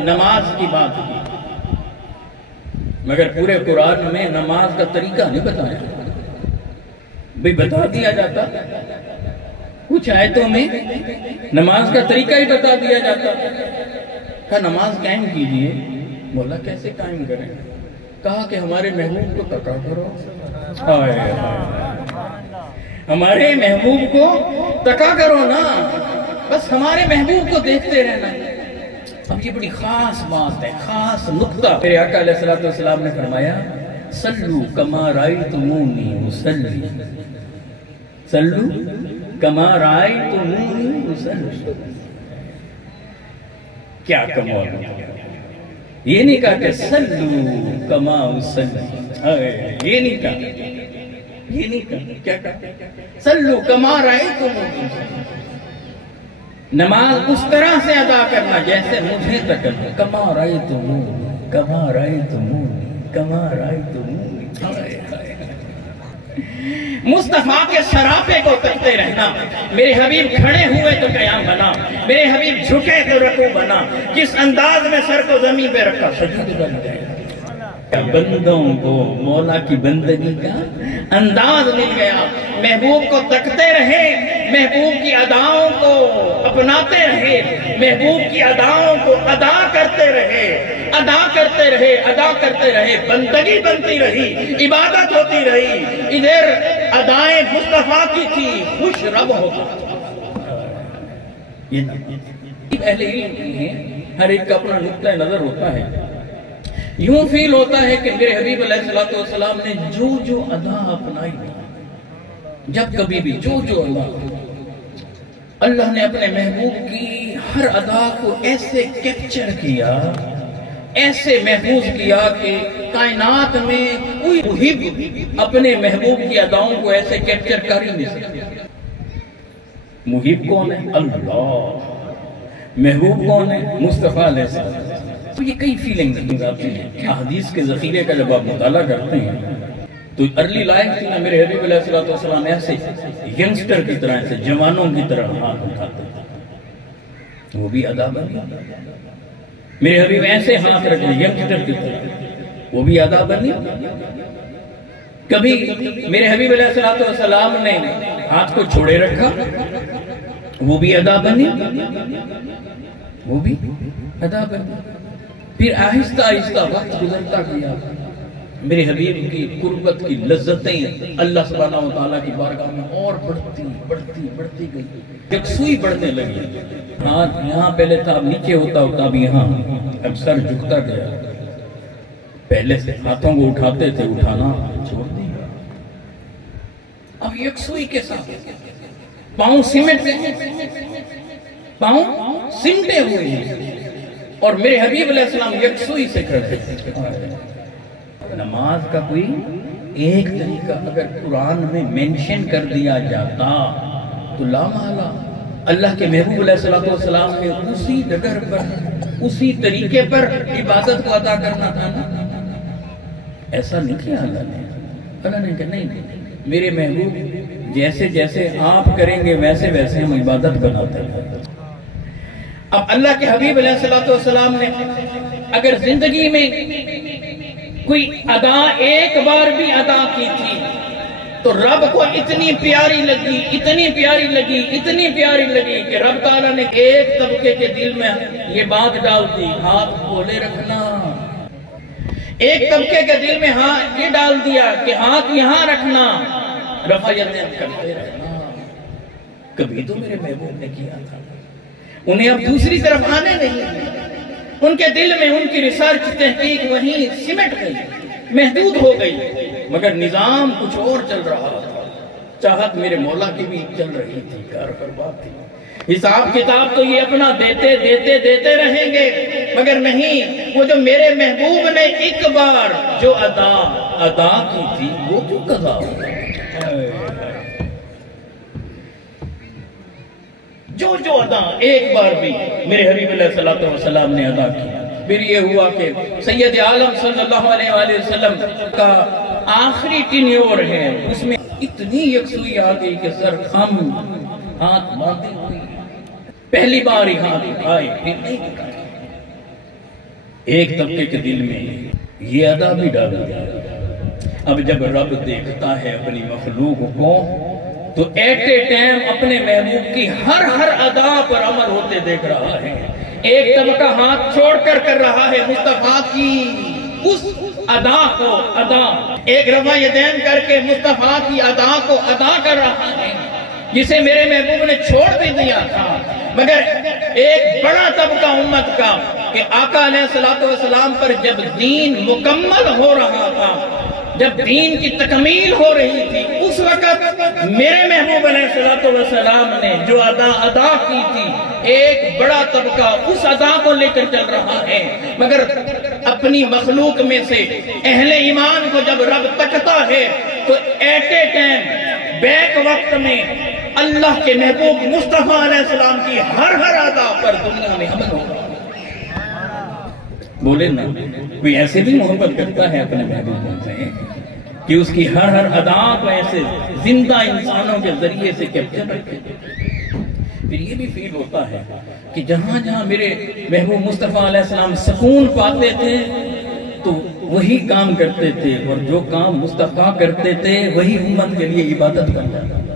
نماز کی بات کی، مگر پورے قرآن میں نماز کا طریقہ نہیں بتایا۔ بھی بتا دیا جاتا، کچھ آیتوں میں نماز کا طریقہ ہی بتا دیا جاتا۔ کہا نماز قائم کیجئے، بولا کیسے قائم کریں؟ کہا کہ ہمارے محبوب کو تکا کرو، ہمارے محبوب کو تکا کرو نا، بس ہمارے محبوب کو دیکھتے رہنا۔ اب یہ بڑی خاص بات ہے، خاص نقطہ۔ میرے آقا علیہ السلام نے فرمایا صلو کما رأیتمونی اصلی، صلو کما رأیتمونی اصلی۔ کیا کمال، یہ نہیں کہا کہ صلو کما اصلی، یہ نہیں کہا، یہ نہیں کہا، کیا کہا؟ صلو کما رأیتمونی اصلی، نماز اس طرح سے ادا کرنا جیسے مجھے تکنا۔ کما رأیتمونی، کما رأیتمونی، کما رأیتمونی۔ مصطفیٰ کے سراپے کو تکتے رہنا۔ میرے حبیب کھڑے ہوئے تو قیام بنا، میرے حبیب جھکے تو رکوع بنا، کس انداز میں سر کو زمین پہ رکھا سجود بن گیا۔ بندوں کو مولا کی بندگی کا انداز مل گیا۔ محبوب کو تکتے رہے، محبوب کی اداؤں کو اپناتے رہے، محبوب کی اداؤں کو ادا کرتے رہے، ادا کرتے رہے، ادا کرتے رہے، بندگی بنتی رہی، عبادت ہوتی رہی۔ ادھر ادائیں مصطفیٰ کی تھی، خوش رب ہوتا۔ اہل علم کی ہر ایک کا اپنا نقطہ نظر ہوتا ہے۔ یوں فیل ہوتا ہے کہ میرے حبیب علیہ السلام نے جو ادا اپنائی، جب کبھی بھی جو ادا، اللہ نے اپنے محبوب کی ہر ادا کو ایسے کیپچر کیا، ایسے محفوظ کیا کہ کائنات میں کوئی محب اپنے محبوب کی اداؤں کو ایسے کیپچر کر ہی نہیں سکتا۔ محب کون ہے؟ اللہ۔ محبوب کون ہے؟ مصطفیٰ علیہ السلام۔ تو یہ کئی فیلنگز آتی ہیں۔ احادیث کے ذخیرے کا جب آپ مطالعہ کرتے ہیں تو ارلی لائف تھی نا، میرے حبیب علیہ السلام ایسے ینگسٹر کی طرح، ایسے جوانوں کی طرح ہاتھ اٹھاتے تھے، وہ بھی ادا بنی۔ میرے حبیب ایسے ہاتھ رکھے ینگسٹر کی طرح، وہ بھی ادا بنی۔ کبھی میرے حبیب علیہ السلام نے ہاتھ کو چھوڑے رکھا، وہ بھی ادا بنی، وہ بھی ادا بنی۔ پھر آہستہ آہستہ وقت گزرتا گیا، میرے حبیب کی قربت کی لذتیں اللہ سبحانہ و تعالیٰ کی بارگاہ میں اور بڑھتی گئی، یکسوئی بڑھنے لگی۔ ہاتھ یہاں پہلے تھا، اب نیچے ہوتا اب یہاں، اب سر جھکتا گیا۔ پہلے سے ہاتھوں کو اٹھاتے تھے، اٹھانا چھوڑ دیا، اب یکسوئی کے ساتھ پاؤں سمٹے ہوئے ہیں، اور میرے حبیب علیہ السلام یکسوئی سے کھڑے ہیں۔ نماز کا کوئی ایک طریقہ اگر قرآن میں منشن کر دیا جاتا تو لا محالہ اللہ کے محبوب علیہ السلام نے اسی ڈگر پر، اسی طریقے پر عبادت کو ادا کرنا تھا نا۔ ایسا نہیں کیا اللہ نے۔ اللہ نے کہا نہیں، میرے محبوب جیسے جیسے آپ کریں گے ویسے ویسے ہم عبادت بناتے ہیں۔ اب اللہ کے حبیب علیہ السلام نے اگر زندگی میں کوئی ادا ایک بار بھی ادا کی تھی تو رب کو اتنی پیاری لگی، اتنی پیاری لگی، اتنی پیاری لگی کہ رب تعالیٰ نے ایک طبقے کے دل میں یہ بات ڈال دی، ہاتھ کھولے رکھنا۔ ایک طبقے کے دل میں یہ ڈال دیا کہ ہاتھ یہاں رکھنا، رفعیتیں کرتے رہنا۔ کبھی تو میرے محبوب نے کیا تھا، انہیں اب دوسری طرف آنے نہیں۔ ان کے دل میں ان کی ریسرچ تحقیق وہیں سمٹ گئی، محدود ہو گئی، مگر نظام کچھ اور چل رہا تھا۔ چاہت میرے مولا کی بھی چل رہی تھی، کار پر بات تھی۔ حساب کتاب تو یہ اپنا دیتے رہیں گے، مگر نہیں، وہ جو میرے محبوب نے ایک بار جو ادا کی تھی وہ کیوں قضا ہوگا؟ جو ادا ایک بار بھی میرے حبیب علیہ السلام نے ادا کی۔ پھر یہ ہوا کہ سید عالم صلی اللہ علیہ وآلہ وسلم کا آخری ٹینیور ہے، اس میں اتنی یکسوئی آ گئی کہ سر خم، ہاتھ باندھے ہوئی، پہلی بار ہی ہاتھ آئے، پھر نہیں اٹھائے۔ ایک طبقے کے دل میں یہ ادا بھی ڈالا گیا۔ اب جب رب دیکھتا ہے اپنی مخلوق کو تو ایٹ اے ٹائم اپنے محبوب کی ہر ادا پر عمل ہوتے دیکھ رہا ہے۔ ایک طبقہ ہاتھ چھوڑ کر رہا ہے مصطفیٰ کی اس ادا کو ادا، ایک رفع یدین کر کے مصطفیٰ کی ادا کو ادا کر رہا ہے جسے میرے محبوب نے چھوڑ بھی دیا تھا۔ مگر ایک بڑا طبقہ امت کا کہ آقا علیہ السلام پر جب دین مکمل ہو رہا تھا، جب دین کی تکمیل ہو رہی تھی، اس وقت میرے محبوب علیہ السلام نے جو ادا کی تھی، ایک بڑا طبقہ اس ادا کو لے کر چل رہا ہے۔ مگر اپنی مخلوق میں سے اہل ایمان کو جب رب تکتا ہے تو ایٹ اے ٹائم بیک وقت میں اللہ کے محبوب مصطفیٰ علیہ السلام کی ہر ادا پر دنیا میں عمل ہو رہا ہے۔ بولے نا، کوئی ایسے بھی محبت کرتا ہے اپنے محبوب سے کہ اس کی ہر ادا کو ایسے زندہ انسانوں کے ذریعے سے کیپچر رکھے۔ پھر یہ بھی فیل ہوتا ہے کہ جہاں جہاں میرے محبوب مصطفیٰ علیہ السلام سکون پاتے تھے تو وہی کام کرتے تھے، اور جو کام مصطفیٰ کرتے تھے وہی امت کے لیے عبادت کرتا تھا۔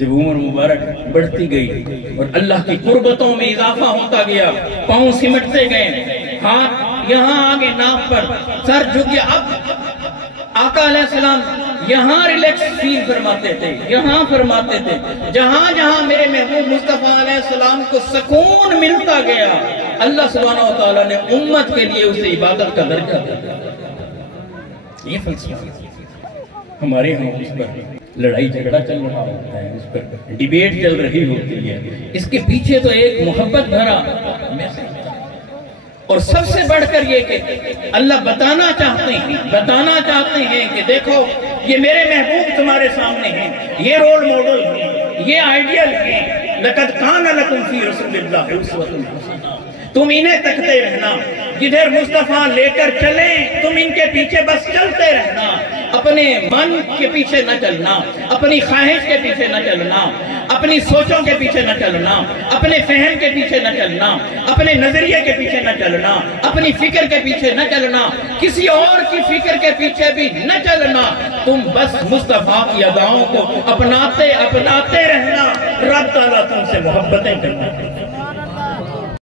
جب عمر مبارک بڑھتی گئی اور اللہ کی قربتوں میں اضافہ ہوتا گیا، پاؤں سمٹتے گئے، ہاتھ یہاں آگے ناف پر، سر جھکے، اب آقا علیہ السلام یہاں ریلیکس فیل فرماتے تھے، یہاں فرماتے تھے۔ جہاں جہاں میرے محبوب مصطفیٰ علیہ السلام کو سکون ملتا گیا، اللہ سبحانہ و تعالیٰ نے امت کے لیے اسے عبادت کا درجہ دیا۔ یہ فلسفہ ہمارے ہاں اس پر لڑائی جھگڑا چل رہا ہوتا ہے، اس پر ڈیبیٹ چل رہی ہوتی ہے، اس کے پیچھے تو ایک محبت بھرا میسج، اور سب سے بڑھ کر یہ کہ اللہ بتانا چاہتے ہیں کہ دیکھو یہ میرے محبوب تمہارے سامنے ہیں، یہ رول ماڈل ہیں، یہ آئیڈیل ہیں۔ لَقَدْ كَانَ لَكُمْ فِي رَسُولِ اللَّهِ أُسْوَةٌ حَسَنَةٌ، تم انہیں تکتے رہنا، جدھر مصطفیٰ لے کر چلیں تم ان کے پیچھے بس چلتے رہنا، اپنے من کے پیچھے نہ چلنا، اپنی خواہش کے پیچھے نہ چلنا، اپنی سوچوں کے پیچھے نہ چلنا، اپنے فہم کے پیچھے نہ چلنا، اپنے نظریے کے پیچھے نہ چلنا، اپنی فکر کے پیچھے نہ چلنا، کسی اور کی فکر کے پیچھے بھی نہ چلنا، تم بس مصطفیٰ کی اداؤں کو اپناتے رہنا، رب تعالیٰ تم سے محبتیں کرنا۔